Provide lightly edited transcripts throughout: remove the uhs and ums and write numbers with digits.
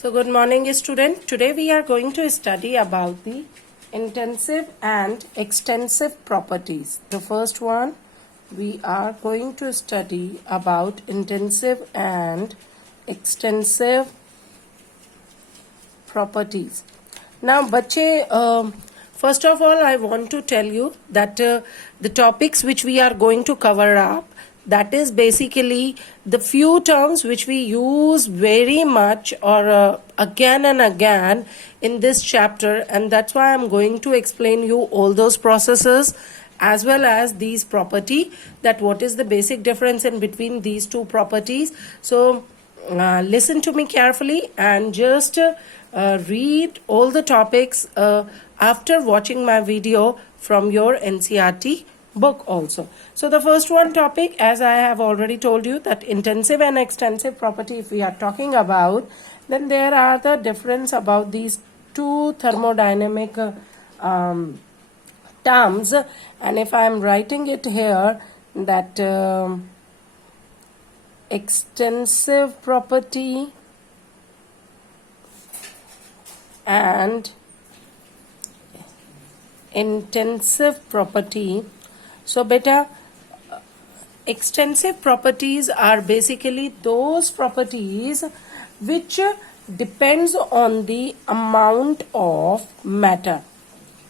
So good morning student. Today we are going to study about the intensive and extensive properties. The first one we are going to study about intensive and extensive properties. Now बच्चे first of all I want to tell you that the topics which we are going to cover up, that is basically the few terms which we use very much or again and again in this chapter, and that's why I'm going to explain you all those processes as well as these property, that what is the basic difference in between these two properties. So listen to me carefully and just read all the topics after watching my video from your NCERT book also. So the first one topic, as I have already told you, that intensive and extensive property if we are talking about, then there are the difference about these two thermodynamic terms, and if I am writing it here, that extensive property and intensive property. So beta, extensive properties are basically those properties which depends on the amount of matter.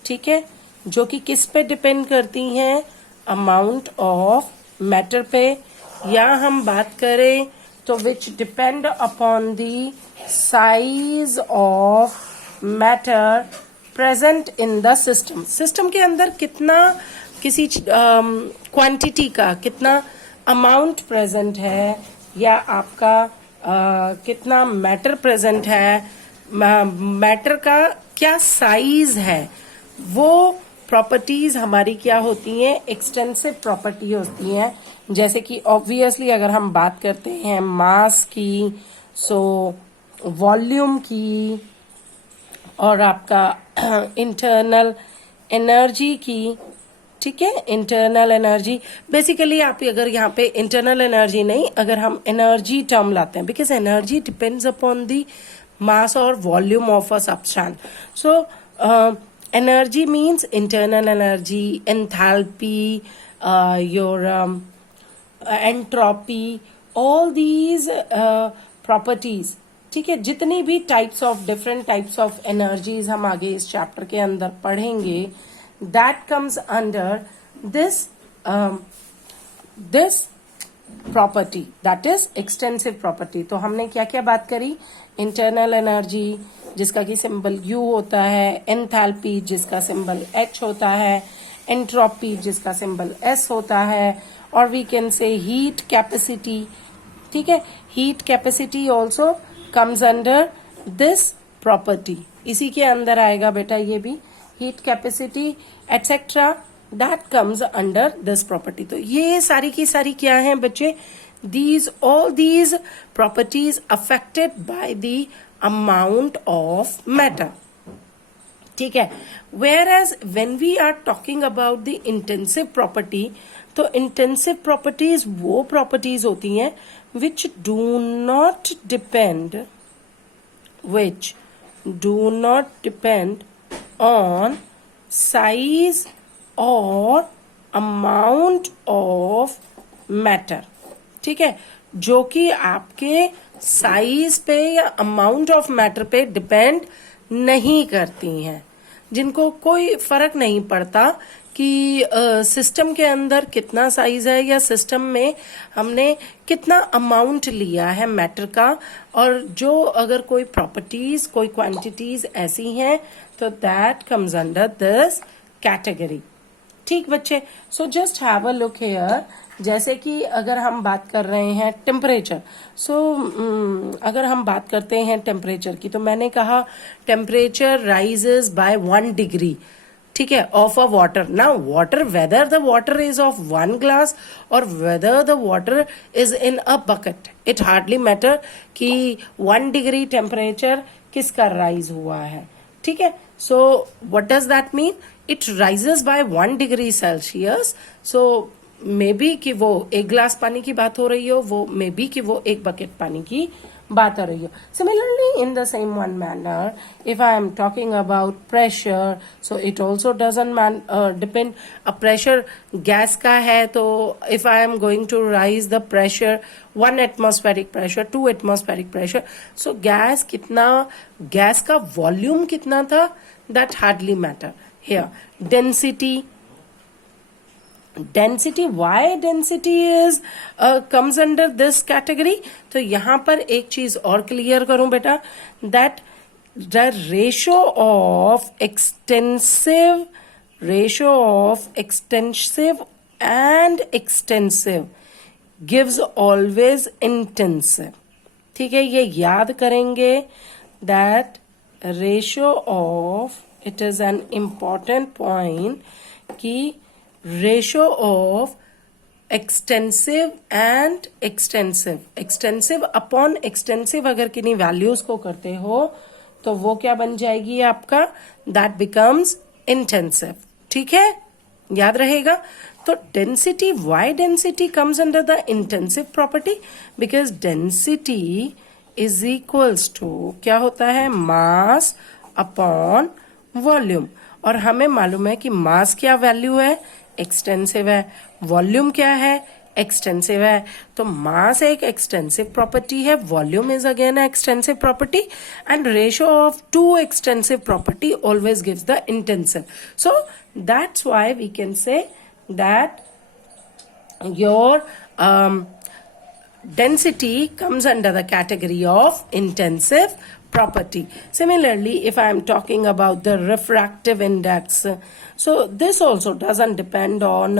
ठीक है, जो कि किस पे depend करती हैं? Amount of matter पे, या हम बात करें तो विच depend upon the size of matter present in the system. System के अंदर कितना किसी क्वांटिटी का कितना अमाउंट प्रेजेंट है, या आपका कितना मैटर प्रेजेंट है, मैटर का क्या साइज है, वो प्रॉपर्टीज हमारी क्या होती हैं? एक्सटेंसिव प्रॉपर्टी होती हैं. जैसे कि ऑब्वियसली अगर हम बात करते हैं मास की, सो वॉल्यूम की, और आपका इंटरनल एनर्जी की. ठीक है, इंटरनल एनर्जी बेसिकली आप अगर यहाँ पे इंटरनल एनर्जी नहीं, अगर हम एनर्जी टर्म लाते हैं, because energy depends upon the mass और volume of a substance. So energy means internal energy, enthalpy, your entropy, all these properties. ठीक है, जितनी भी types of different types of energies हम आगे इस चैप्टर के अंदर पढ़ेंगे, that comes under this property, that is extensive property. तो हमने क्या क्या बात करी? इंटरनल एनर्जी जिसका कि सिंबल U होता है, एंथैल्पी जिसका सिंबल H होता है, एंट्रोपी जिसका सिंबल S होता है, और we can say heat capacity. ठीक है, heat capacity also comes under this property. इसी के अंदर आएगा बेटा ये भी, heat capacity etcetera, that comes under this property. तो ये सारी की सारी क्या है बच्चे? all these properties affected by the amount of matter. ठीक है, whereas when we are talking about the intensive property, तो intensive properties वो properties होती हैं which do not depend on size or amount of matter. ठीक है, जो कि आपके साइज पे या अमाउंट ऑफ मैटर पे डिपेंड नहीं करती हैं, जिनको कोई फर्क नहीं पड़ता कि सिस्टम के अंदर कितना साइज है, या सिस्टम में हमने कितना अमाउंट लिया है मैटर का, और जो अगर कोई प्रॉपर्टीज कोई क्वांटिटीज ऐसी हैं तो that comes under this category. ठीक बच्चे, so just have a look here. जैसे कि अगर हम बात कर रहे हैं टेम्परेचर, अगर हम बात करते हैं टेम्परेचर की, तो मैंने कहा टेम्परेचर राइजेस बाय 1 डिग्री. ठीक है, of a water. Now water, whether the water is of 1 glass और whether the water is in a bucket, it hardly matter कि 1 डिग्री टेम्परेचर किसका राइज हुआ है. ठीक है, so what does that mean? It rises by 1 degree Celsius. So may be कि वो 1 glass पानी की बात हो रही हो, वो मे बी कि वो 1 बकेट पानी की बात आ रही है. Similarly, in the same one manner, if I am talking about pressure, so it also doesn't depend. A pressure gas का है तो if I am going to rise the pressure 1 atmospheric pressure, 2 atmospheric pressure, so gas का volume कितना था, that hardly matter. Here density, why density is comes under this category. तो यहां पर एक चीज और क्लियर करूं बेटा, that the ratio of extensive and extensive gives always intensive. ठीक है, ये याद करेंगे that ratio of, it is an important point कि ratio of extensive and extensive upon extensive अगर किन्हीं वैल्यूज को करते हो तो वो क्या बन जाएगी आपका, दैट बिकम्स इंटेंसिव. ठीक है, याद रहेगा. तो density, why density comes under the intensive property, because density is equals to क्या होता है, मास अपॉन वॉल्यूम. और हमें मालूम है कि मास क्या वैल्यू है, एक्सटेंसिव है, वॉल्यूम क्या है, एक्सटेंसिव है. तो मास एक एक्सटेंसिव प्रॉपर्टी है, volume is again extensive property, and ratio of two extensive property always gives the intensive. So that's why we can say that your density comes under the category of intensive property. Similarly, if I am talking about the refractive index, so this also doesn't depend on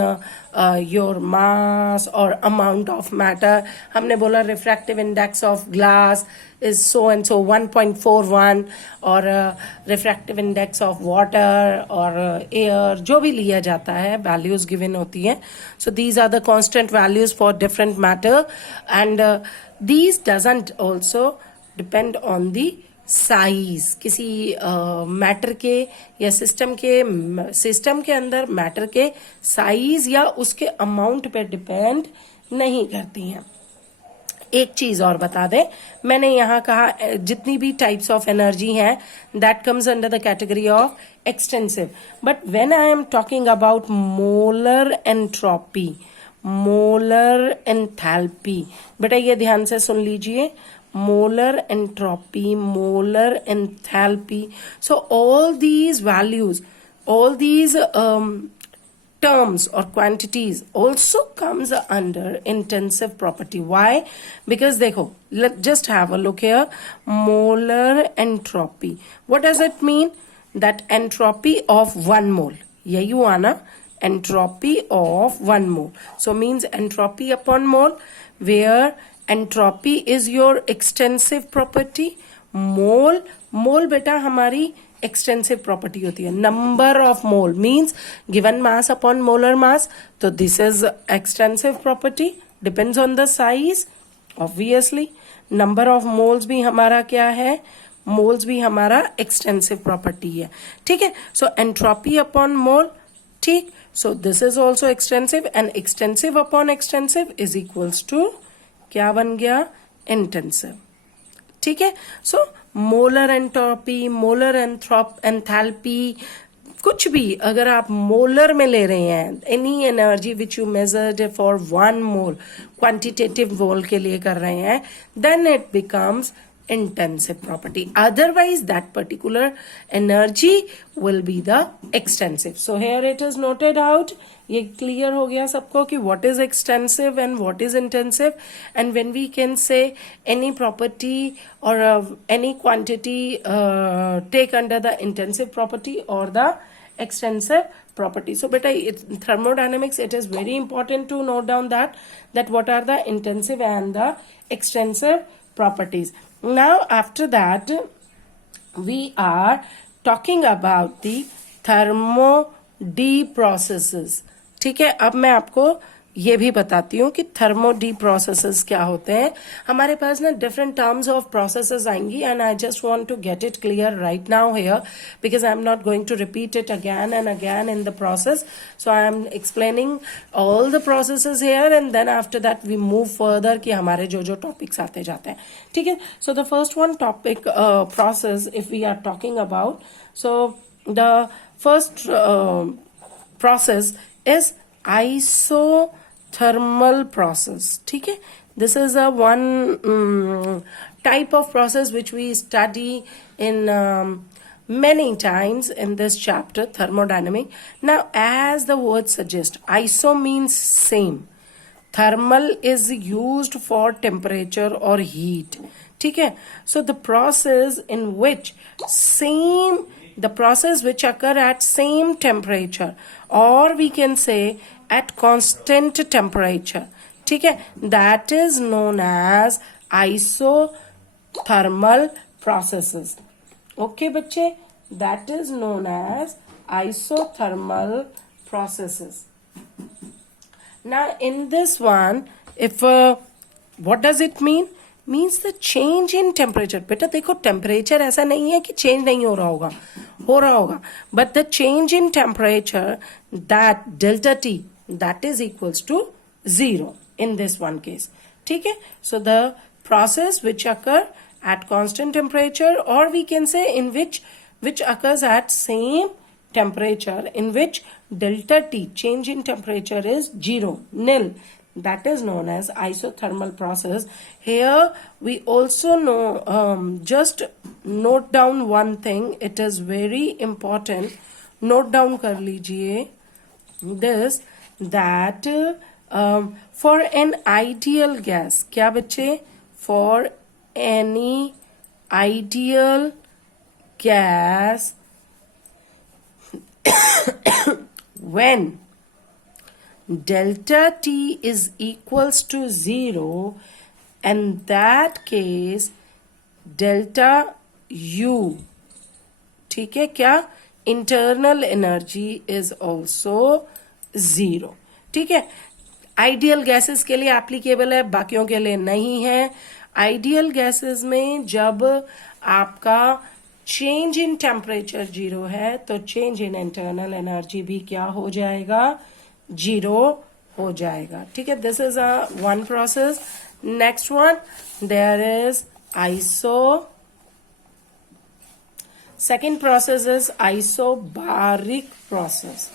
your mass or amount of matter. हमने बोला refractive index of glass is so and so 1.41, और refractive index of water or air, जो भी लिया जाता है values given होती हैं. So these are the constant values for different matter, and these doesn't also depend on the size. किसी matter के या सिस्टम के अंदर मैटर के साइज या उसके अमाउंट पे डिपेंड नहीं करती हैं. एक चीज और बता दें, मैंने यहाँ कहा जितनी भी टाइप्स ऑफ एनर्जी हैं that comes under the category of extensive. But when I am talking about molar entropy, molar enthalpy, बेटा ये ध्यान से सुन लीजिए, molar entropy, molar enthalpy. So all these values, all these terms or quantities also comes under intensive property. Why? Because देखो, let's just have a look here. Molar entropy, what does it mean? That entropy of 1 mole. यही हुआ ना, entropy of 1 mole. So means entropy upon mole, where entropy is your extensive property. mole बेटा हमारी extensive property होती है. number of mole means given mass upon molar mass, तो this is extensive property, depends on the size obviously. number of moles भी हमारा क्या है, moles भी हमारा extensive property है. ठीक है, so entropy upon mole, ठीक. so this is also extensive, and extensive upon extensive is equals to क्या बन गया, इंटेंसिव. ठीक है, so molar entropy, molar enthalpy, कुछ भी अगर आप मोलर में ले रहे हैं, any energy which you measured for 1 mole, quantitative mole के लिए कर रहे हैं, then it becomes intensive property. Otherwise that particular energy will be the extensive. So here it is noted out. ये clear हो गया सबको कि what is extensive and what is intensive, and when we can say any property or any quantity take under the intensive property or the extensive property. So beta, thermodynamics, it is very important to note down that what are the intensive and the extensive properties. Now after that we are talking about the thermo D processes. ठीक है, अब मैं आपको ये भी बताती हूँ कि थर्मोडी प्रोसेसेस क्या होते हैं. हमारे पास ना डिफरेंट टर्म्स ऑफ प्रोसेसेस आएंगी and I just want to get it clear right now here because I am not going to repeat it again and again in the process. So I am explaining all the processes here and then after that we move further कि हमारे जो जो topics आते जाते हैं. ठीक है. So the first one topic process if we are talking about. So the first process is isothermal process. ठीक है. This is a one type of process which we study in many times in this chapter, thermodynamic. Now, as the word suggests, iso means same. Thermal is used for temperature or heat. ठीक है. So the process in which the process which occur at same temperature or we can say at constant temperature. ठीक है. That is known as isothermal processes. Okay बच्चे, that is known as isothermal processes. Now in this one, if what does it mean? Means the change in temperature. बेटा देखो temperature ऐसा नहीं है कि change नहीं हो रहा होगा, but the change in temperature, that delta T, that is equals to 0 in this one case. ठीक है. So the process which occur at constant temperature or we can say in which occurs at same temperature in which delta T, change in temperature is 0, nil. That is known as isothermal process. Here we also know, just note down one thing. It is very important. Note down कर लीजिए this, that for an ideal gas, क्या बच्चे? For any ideal gas when delta T is equals to 0, and that case delta U, ठीक है क्या, internal energy is also 0. ठीक है. Ideal gases के लिए एप्लीकेबल है, बाकियों के लिए नहीं है. आइडियल गैसेस में जब आपका चेंज इन टेम्परेचर 0 है तो चेंज इन इंटरनल एनर्जी भी क्या हो जाएगा, 0 हो जाएगा. ठीक है. This is a one process. Next one, there is second process is isobaric process.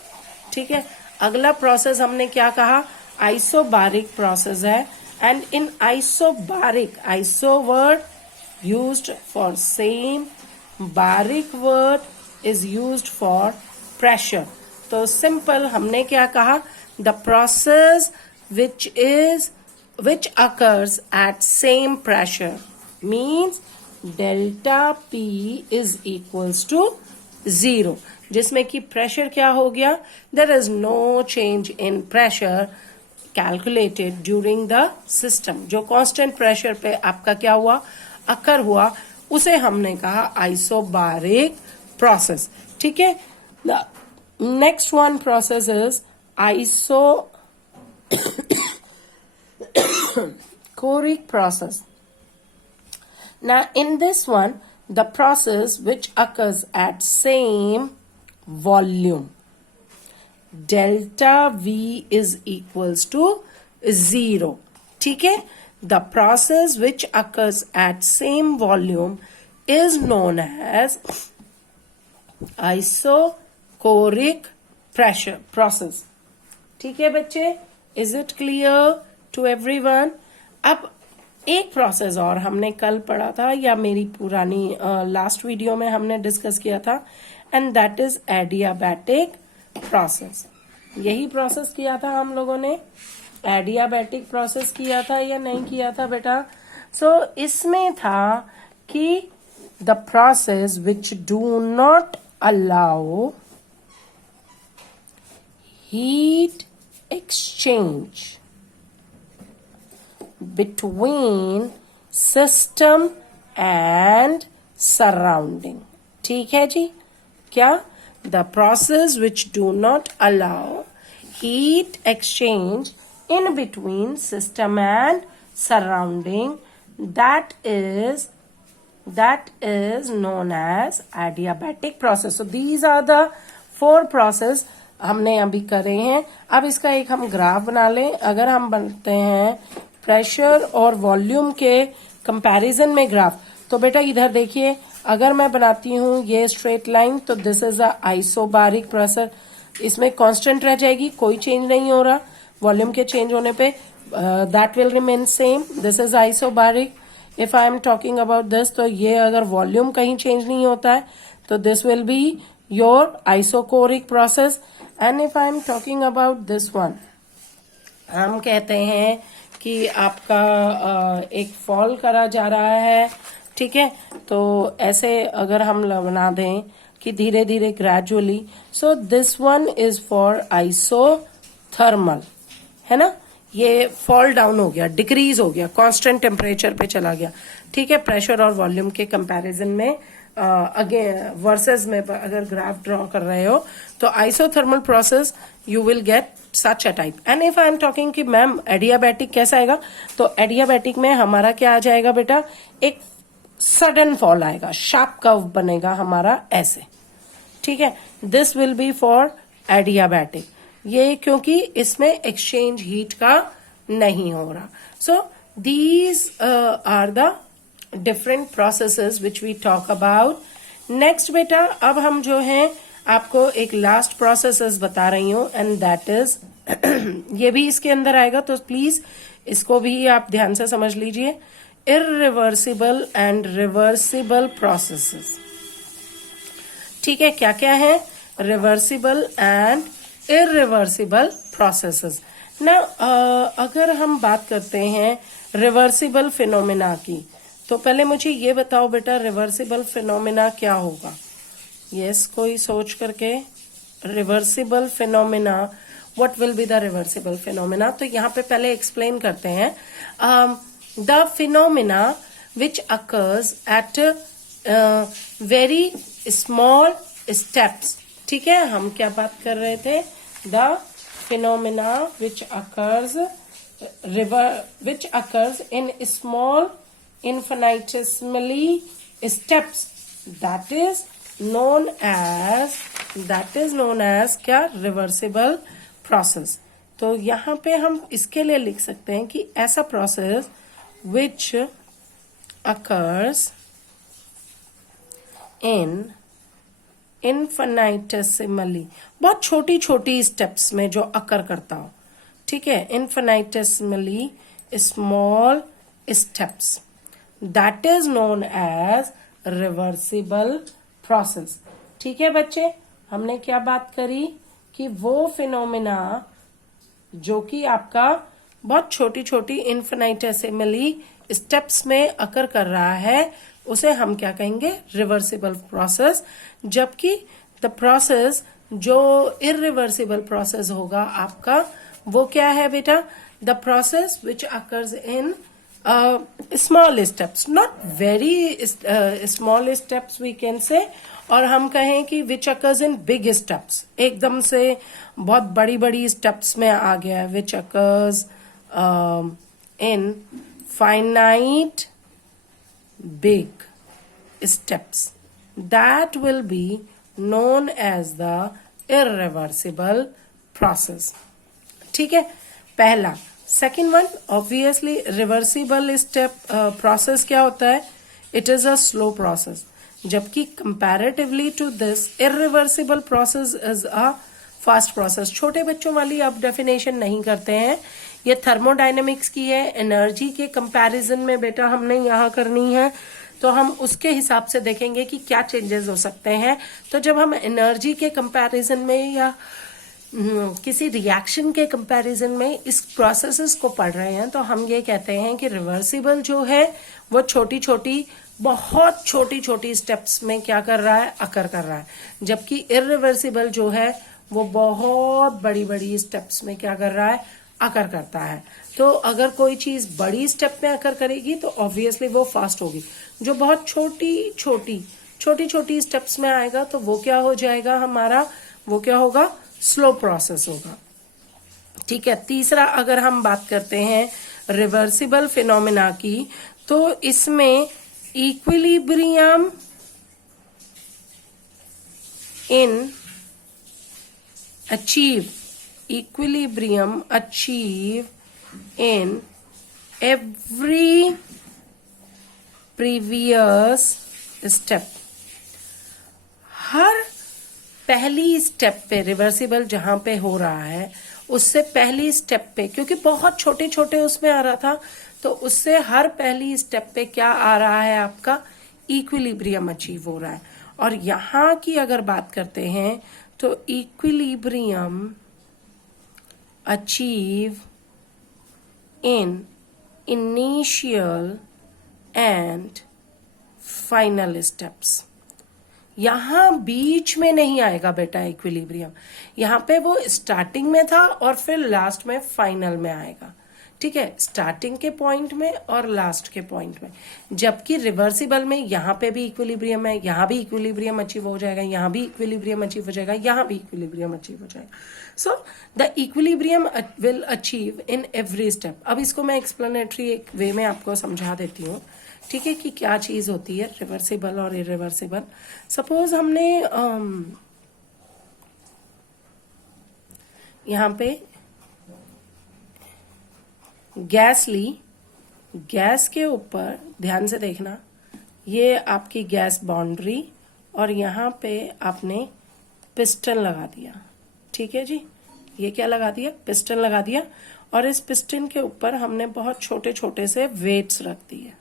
ठीक है. अगला प्रोसेस हमने क्या कहा, आइसोबारिक प्रोसेस है. And in isobaric, iso word used for same, baric word is used for pressure. तो simple हमने क्या कहा, the process which occurs at same pressure means delta P is equals to 0, जिसमें कि प्रेशर क्या हो गया, there is no change in pressure calculated during the system. जो constant pressure पे आपका क्या हुआ, अकर हुआ, उसे हमने कहा आइसोबारिक प्रोसेस. ठीक है. The next one process is isochloric process. Now in this one, the process which occurs at same volume, delta V is equals to 0. ठीक है. The process which occurs at same volume is known as isochloric pressure process. ठीक है बच्चे, is it clear to everyone? अब एक process और हमने कल पढ़ा था या मेरी पुरानी लास्ट वीडियो में हमने डिस्कस किया था, and that is adiabatic process. यही प्रोसेस किया था हम लोगों ने, एडियाबैटिक प्रोसेस किया था या नहीं किया था बेटा. सो इसमें था कि the process which do not allow heat exchange between system and surrounding. ठीक है जी. क्या, the process which do not allow heat exchange in between system and surrounding, that is known as adiabatic process. So these are the 4 process हमने अभी करे हैं. अब इसका एक हम ग्राफ बना लें. अगर हम बनते हैं प्रेशर और वॉल्यूम के कंपैरिजन में ग्राफ, तो बेटा इधर देखिए, अगर मैं बनाती हूँ ये स्ट्रेट लाइन, तो this is a isobaric pressure. इसमें कांस्टेंट रह जाएगी, कोई चेंज नहीं हो रहा. वॉल्यूम के चेंज होने पे that will remain same. This is isobaric. If I am talking about this, तो ये अगर वॉल्यूम कहीं चेंज नहीं होता है तो this will be your isochoric process. And if I am talking about this one, हम कहते हैं कि आपका एक फॉल करा जा रहा है, ठीक है. तो ऐसे अगर हम बना दें कि धीरे धीरे gradually, so this one is for isothermal, है ना. ये फॉल डाउन हो गया, डिक्रीज हो गया, कांस्टेंट टेम्परेचर पे चला गया, ठीक है. प्रेशर और वॉल्यूम के कंपैरिजन में अगेन वर्सेस में अगर ग्राफ ड्रॉ कर रहे हो, तो isothermal process you will get such a type. And if I am talking कि मैम एडियाबैटिक कैसा आएगा, तो एडियाबैटिक में हमारा क्या आ जाएगा बेटा, एक सडन फॉल आएगा, शार्प कर्व बनेगा हमारा ऐसे, ठीक है. This will be for adiabatic. ये क्योंकि इसमें एक्सचेंज हीट का नहीं हो रहा. So these are the different processes which we talk about. Next बेटा, अब हम जो हैं आपको एक लास्ट प्रोसेसेस बता रही हूं, एंड दैट इज ये भी इसके अंदर आएगा, तो प्लीज इसको भी आप ध्यान से समझ लीजिए. इररिवर्सिबल एंड रिवर्सिबल प्रोसेसेस, ठीक है. क्या क्या है? Reversible and irreversible processes. ना अगर हम बात करते हैं रिवर्सिबल फिनोमेना की, तो पहले मुझे ये बताओ बेटा, रिवर्सिबल फिनोमेना क्या होगा? यस, कोई सोच करके. Reversible phenomena, what will be the reversible phenomena? तो यहाँ पे पहले एक्सप्लेन करते हैं. The phenomena which occurs at very small steps, ठीक है. हम क्या बात कर रहे थे? The phenomena which occurs in small infinitesimally steps, that is known as क्या? Reversible process. तो यहाँ पे हम इसके लिए लिख सकते हैं कि ऐसा process which occurs in infinitesimally, बहुत छोटी छोटी स्टेप्स में जो अकर करता हो, ठीक है. infinitesimally small steps, that is known as reversible process. ठीक है बच्चे, हमने क्या बात करी कि वो फिनोमेना जो कि आपका बहुत छोटी छोटी इन्फिनिटेसिमली स्टेप्स में अकर कर रहा है, उसे हम क्या कहेंगे? Reversible process. जबकि द प्रोसेस जो इररिवर्सिबल प्रोसेस होगा आपका, वो क्या है बेटा? The process which occurs in small steps, not very small steps we can say, और हम कहें कि which occurs in big steps, एकदम से बहुत बड़ी बड़ी स्टेप्स में आ गया है. Which occurs in finite big steps, that will be known as the irreversible process. ठीक है, पहला. Second one, obviously reversible step process क्या होता है? It is a slow process. जबकि comparatively to this irreversible process is a fast process. छोटे बच्चों वाली अब डेफिनेशन नहीं करते हैं, ये थर्मोडायनेमिक्स की है. एनर्जी के कंपैरिजन में बेटा हमने यहाँ करनी है, तो हम उसके हिसाब से देखेंगे कि क्या चेंजेस हो सकते हैं. तो जब हम एनर्जी के कंपैरिजन में या किसी रिएक्शन के कंपैरिजन में इस प्रोसेसेस को पढ़ रहे हैं, तो हम ये कहते हैं कि रिवर्सिबल जो है वो छोटी छोटी, बहुत छोटी छोटी स्टेप्स में क्या कर रहा है? अकर कर रहा है. जबकि इररिवर्सिबल जो है वो बहुत बड़ी बड़ी स्टेप्स में क्या कर रहा है? अकर करता है. तो अगर कोई चीज बड़ी स्टेप में अकर करेगी तो ऑब्वियसली वो फास्ट होगी. जो बहुत छोटी छोटी स्टेप्स में आएगा तो वो क्या हो जाएगा हमारा? वो क्या होगा? स्लो प्रोसेस होगा. ठीक है, तीसरा अगर हम बात करते हैं रिवर्सिबल फिनोमिना की, तो इसमें equilibrium in achieve in every previous step. हर पहली स्टेप पे रिवर्सिबल जहां पे हो रहा है उससे पहली स्टेप पे, क्योंकि बहुत छोटे छोटे उसमें आ रहा था, तो उससे हर पहली स्टेप पे क्या आ रहा है, आपका इक्विलिब्रियम अचीव हो रहा है। और यहां की अगर बात करते हैं तो equilibrium achieve in initial and final steps. यहां बीच में नहीं आएगा बेटा इक्विलिब्रियम, यहां पे वो स्टार्टिंग में था और फिर लास्ट में फाइनल में आएगा। ठीक है, स्टार्टिंग के पॉइंट में और लास्ट के पॉइंट में। जबकि रिवर्सिबल में यहां पे भी इक्विलिब्रियम है, यहां भी इक्विलिब्रियम अचीव हो जाएगा, यहां भी इक्विलिब्रियम अचीव हो जाएगा, यहां भी इक्विलिब्रियम अचीव हो जाएगा। So the equilibrium will achieve in every step. अब इसको मैं एक्सप्लेनेटरी एक वे में आपको समझा देती हूँ, ठीक है, कि क्या चीज होती है रिवर्सिबल और इरिवर्सिबल। सपोज हमने यहां पे गैस ली, गैस के ऊपर ध्यान से देखना, ये आपकी गैस बाउंड्री, और यहां पे आपने पिस्टन लगा दिया। ठीक है जी, ये क्या लगा दिया, पिस्टन लगा दिया, और इस पिस्टन के ऊपर हमने बहुत छोटे छोटे से वेट्स रख दिए।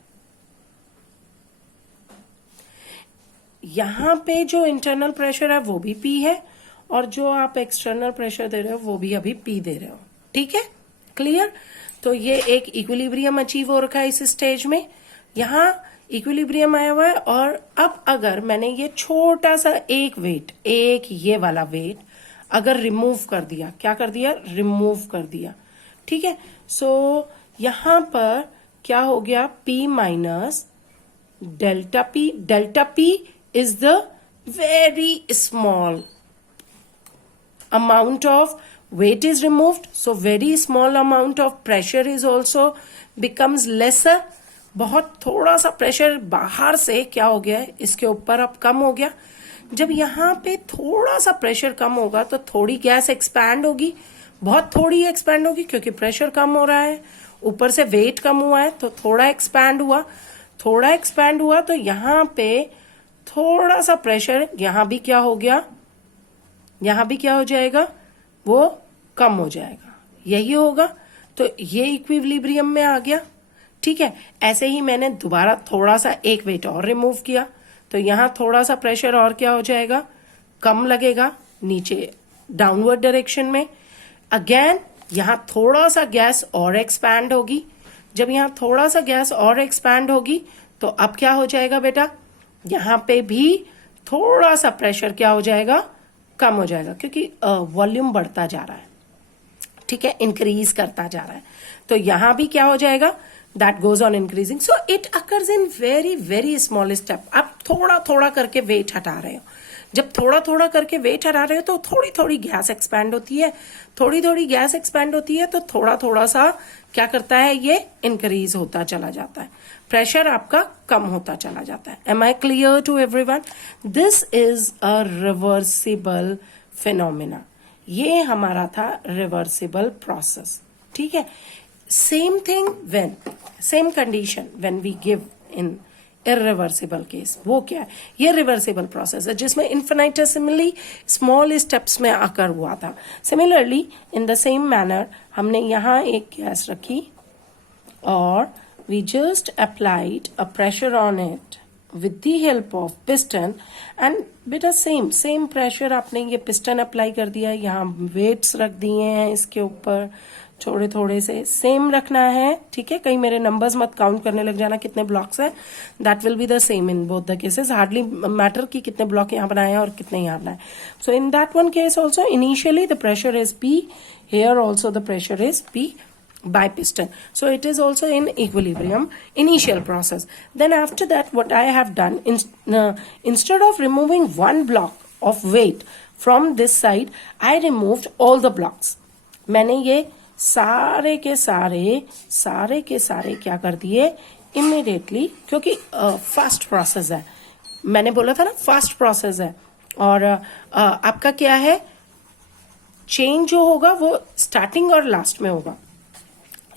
यहां पे जो इंटरनल प्रेशर है वो भी P है, और जो आप एक्सटर्नल प्रेशर दे रहे हो वो भी अभी P दे रहे हो। ठीक है, क्लियर। तो ये एक इक्विलिब्रियम अचीव हो रखा है इस स्टेज में, यहां इक्विलिब्रियम आया हुआ है। और अब अगर मैंने ये छोटा सा एक वेट, एक ये वाला वेट अगर रिमूव कर दिया, क्या कर दिया, रिमूव कर दिया। ठीक है, सो यहां पर क्या हो गया, P minus delta P। Delta P is the very small amount of weight is removed, so very small amount of pressure is also becomes lesser। बहुत थोड़ा सा प्रेशर बाहर से क्या हो गया है, इसके ऊपर अब कम हो गया। जब यहाँ पे थोड़ा सा प्रेशर कम होगा तो थोड़ी गैस एक्सपैंड होगी, बहुत थोड़ी एक्सपैंड होगी क्योंकि प्रेशर कम हो रहा है, ऊपर से वेट कम हुआ है तो थोड़ा एक्सपैंड हुआ। थोड़ा एक्सपैंड हुआ तो यहाँ पे थोड़ा सा प्रेशर यहां भी क्या हो गया, यहां भी क्या हो जाएगा, वो कम हो जाएगा, यही होगा। तो ये इक्विलिब्रियम में आ गया। ठीक है, ऐसे ही मैंने दोबारा थोड़ा सा एक वेट और रिमूव किया तो यहां थोड़ा सा प्रेशर और क्या हो जाएगा, कम लगेगा नीचे डाउनवर्ड डायरेक्शन में। अगेन यहां थोड़ा सा गैस और एक्सपैंड होगी। जब यहां थोड़ा सा गैस और एक्सपैंड होगी तो अब क्या हो जाएगा बेटा, यहां पे भी थोड़ा सा प्रेशर क्या हो जाएगा, कम हो जाएगा, क्योंकि वॉल्यूम बढ़ता जा रहा है। ठीक है, इंक्रीज करता जा रहा है, तो यहां भी क्या हो जाएगा, that goes on increasing. So it occurs in very very small step. आप थोड़ा थोड़ा करके वेट हटा रहे हो, जब थोड़ा थोड़ा करके वेट हटा रहे हो तो थोड़ी थोड़ी गैस एक्सपैंड होती है, थोड़ी थोड़ी गैस एक्सपैंड होती है तो थोड़ा थोड़ा सा क्या करता है, ये इंक्रीज होता चला जाता है, प्रेशर आपका कम होता चला जाता है। Am I clear to everyone? This is a reversible phenomena. ये हमारा था रिवर्सिबल प्रोसेस। ठीक है, same thing when, same condition when we give in irreversible case, वो क्या है, ये रिवर्सिबल प्रोसेस है जिसमें इन्फिनिटेसिमली स्मॉल स्टेप्स में आकर हुआ था। Similarly in the same manner हमने यहां एक गैस रखी और we just applied a pressure on it with the help of piston and बेटा same pressure आपने ये piston अप्लाई कर दिया, यहाँ weights रख दिए हैं इसके ऊपर थोड़े थोड़े से, सेम रखना है। ठीक है, कहीं मेरे नंबर्स मत काउंट करने लग जाना कितने ब्लॉक्स हैं, that will be the same in both the cases, hardly matter कि कितने ब्लॉक यहाँ बनाए हैं और कितने यहाँ बनाए। So in that one case also initially the pressure is P, here also the pressure is P by piston, so it is also in equilibrium initial process. Then after that what I have done, instead of removing one block of weight from this side, I removed all the blocks. मैंने ये सारे के सारे क्या कर दिए immediately, क्योंकि fast process है, मैंने बोला था ना फास्ट प्रोसेस है। और आपका क्या है, चेंज जो होगा वो स्टार्टिंग और लास्ट में होगा।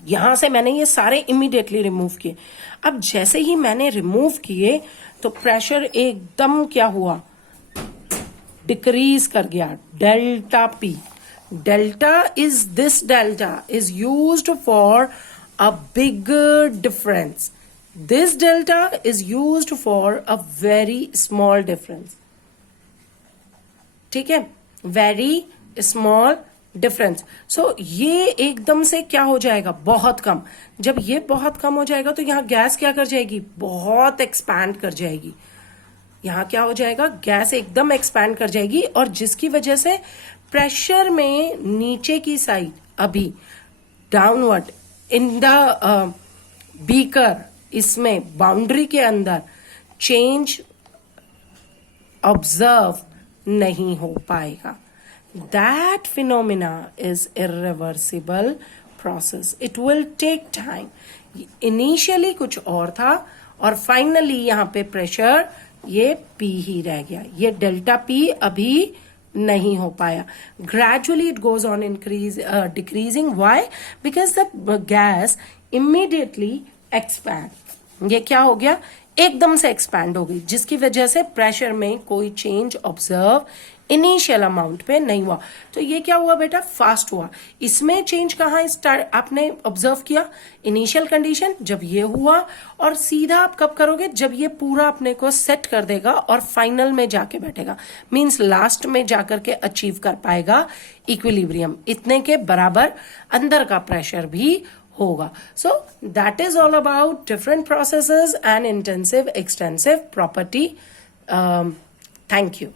यहां से मैंने ये सारे इमीडिएटली रिमूव किए। अब जैसे ही मैंने रिमूव किए तो प्रेशर एकदम क्या हुआ, डिक्रीज कर गया। Delta P, delta is this, delta is used for a big difference, this delta is used for a very small difference. ठीक है, वेरी स्मॉल डिफरेंस। सो ये एकदम से क्या हो जाएगा, बहुत कम। जब ये बहुत कम हो जाएगा तो यहां गैस क्या कर जाएगी, बहुत एक्सपैंड कर जाएगी। यहां क्या हो जाएगा, गैस एकदम एक्सपैंड कर जाएगी, और जिसकी वजह से प्रेशर में नीचे की साइड अभी डाउनवर्ड इन द बीकर, इसमें बाउंड्री के अंदर चेंज ऑब्जर्व नहीं हो पाएगा। That phenomena is irreversible process. It will take time. Initially कुछ और था और फाइनली यहाँ पे प्रेशर ये P ही रह गया, ये डेल्टा P अभी नहीं हो पाया। Gradually it goes on decreasing. Why? Because the gas immediately expand. ये क्या हो गया, एकदम से एक्सपैंड हो गई, जिसकी वजह से प्रेशर में कोई चेंज ऑब्जर्व इनिशियल अमाउंट पे नहीं हुआ। तो ये क्या हुआ बेटा, फास्ट हुआ। इसमें चेंज कहाँ स्टार्ट आपने ऑब्जर्व किया, इनिशियल कंडीशन जब ये हुआ, और सीधा आप कब करोगे, जब ये पूरा अपने को सेट कर देगा और फाइनल में जाके बैठेगा, मींस लास्ट में जाकर के अचीव कर पाएगा इक्विलिब्रियम, इतने के बराबर अंदर का प्रेशर भी होगा। So that is all about different processes and intensive extensive property. Thank you.